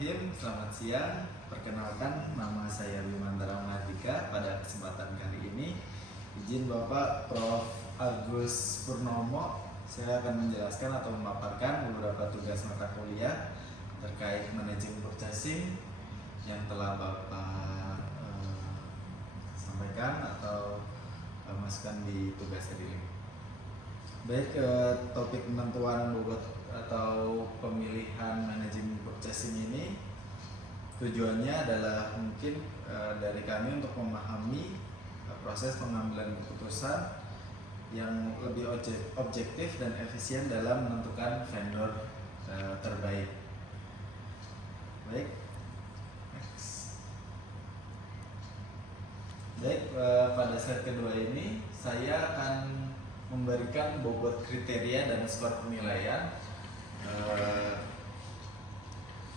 Bismillahirrahmanirrahim. Selamat siang. Perkenalkan, nama saya Bimantara Mahardika. Pada kesempatan kali ini, izin Bapak Prof. Agus Purnomo, saya akan menjelaskan atau memaparkan beberapa tugas mata kuliah terkait manajemen purchasing yang telah Bapak sampaikan atau masukkan di tugas hari ini. Baik, topik penentuan bobot atau pemilihan manajemen purchasing ini tujuannya adalah mungkin dari kami untuk memahami proses pengambilan keputusan yang lebih objektif dan efisien dalam menentukan vendor terbaik. Baik, next. Baik, pada slide kedua ini saya akan memberikan bobot kriteria dan skor penilaian.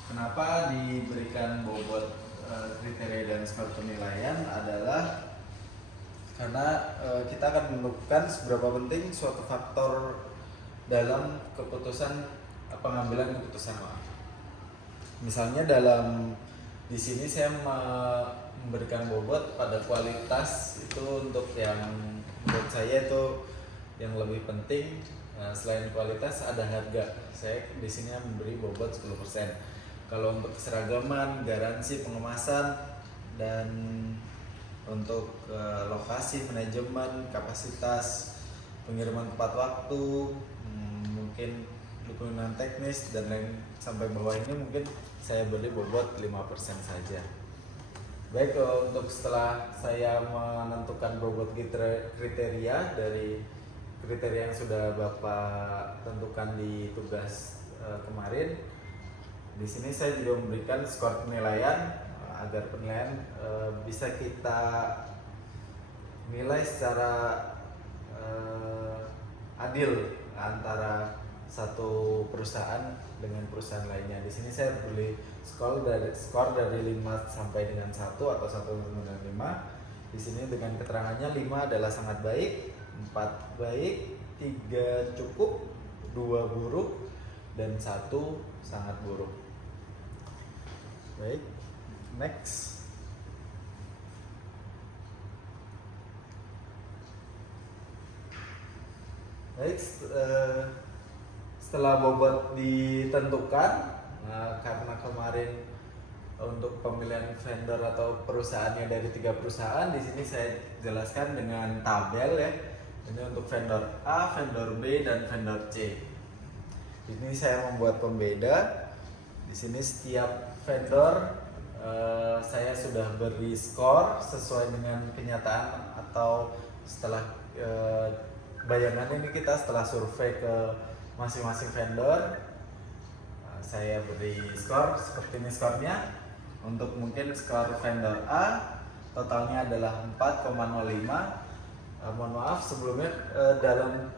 Kenapa diberikan bobot kriteria dan skor penilaian adalah karena kita akan menentukan seberapa penting suatu faktor dalam keputusan pengambilan keputusan. Misalnya di sini saya memberikan bobot pada kualitas, itu untuk yang menurut saya itu yang lebih penting. Selain kualitas ada harga. Saya di sini memberi bobot 10%. Kalau untuk keseragaman, garansi pengemasan, dan untuk lokasi, manajemen, kapasitas, pengiriman tepat waktu, mungkin dukungan teknis dan lain sampai bawah ini mungkin saya beri bobot 5% saja. Baik, untuk setelah saya menentukan bobot kriteria dari kriteria yang sudah Bapak tentukan di tugas kemarin, di sini saya juga memberikan skor penilaian agar penilaian bisa kita nilai secara adil antara satu perusahaan dengan perusahaan lainnya. Di sini saya beri skor dari 5 sampai dengan 1 atau 1 dengan 5. Di sini dengan keterangannya 5 adalah sangat baik, 4 baik, 3 cukup, 2 buruk, dan 1 sangat buruk. Baik, next. Baik, setelah bobot ditentukan, karena kemarin untuk pemilihan vendor atau perusahaannya dari 3 perusahaan, di sini saya jelaskan dengan tabel ya. Ini untuk vendor A, vendor B, dan vendor C. Ini saya membuat pembeda. Di sini setiap vendor saya sudah beri skor sesuai dengan kenyataan atau setelah bayangan ini kita setelah survei ke masing-masing vendor. Saya beri skor seperti ini skornya. Untuk mungkin skor vendor A totalnya adalah 4,05. Mohon maaf sebelumnya, dalam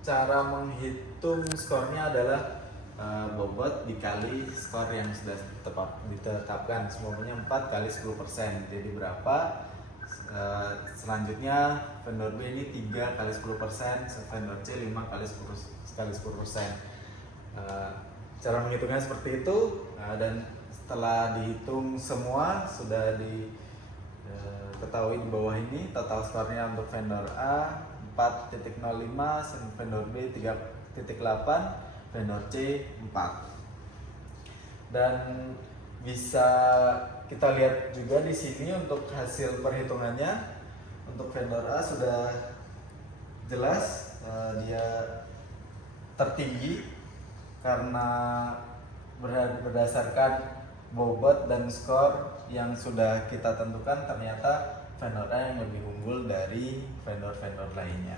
cara menghitung skornya adalah bobot dikali skor yang sudah ditetapkan, semuanya 4 kali 10%. Jadi berapa? Selanjutnya vendor B ini 3 kali 10%, vendor C 5 kali 10%. Cara menghitungnya seperti itu, dan setelah dihitung semua sudah diketahui di bawah ini total skornya untuk vendor A 4.05, vendor B 3.8, vendor C 4. Dan bisa kita lihat juga di sini untuk hasil perhitungannya. Untuk vendor A sudah jelas, dia tertinggi karena berdasarkan bobot dan skor yang sudah kita tentukan, ternyata vendor A yang lebih unggul dari vendor-vendor lainnya.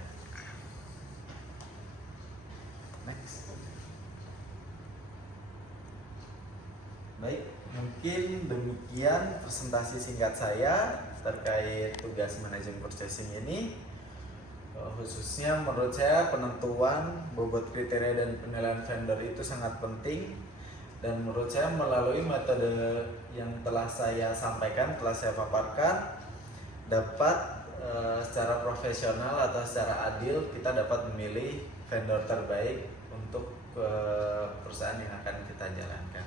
Next. Baik, mungkin demikian presentasi singkat saya terkait tugas manajemen purchasing ini. Khususnya menurut saya penentuan bobot kriteria dan penilaian vendor itu sangat penting, dan menurut saya melalui metode yang telah saya sampaikan, telah saya paparkan, dapat secara profesional atau secara adil kita dapat memilih vendor terbaik untuk perusahaan yang akan kita jalankan.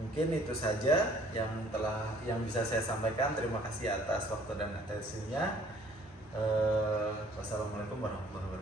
Mungkin itu saja yang bisa saya sampaikan. Terima kasih atas waktu dan atensinya. Wassalamualaikum warahmatullahi wabarakatuh.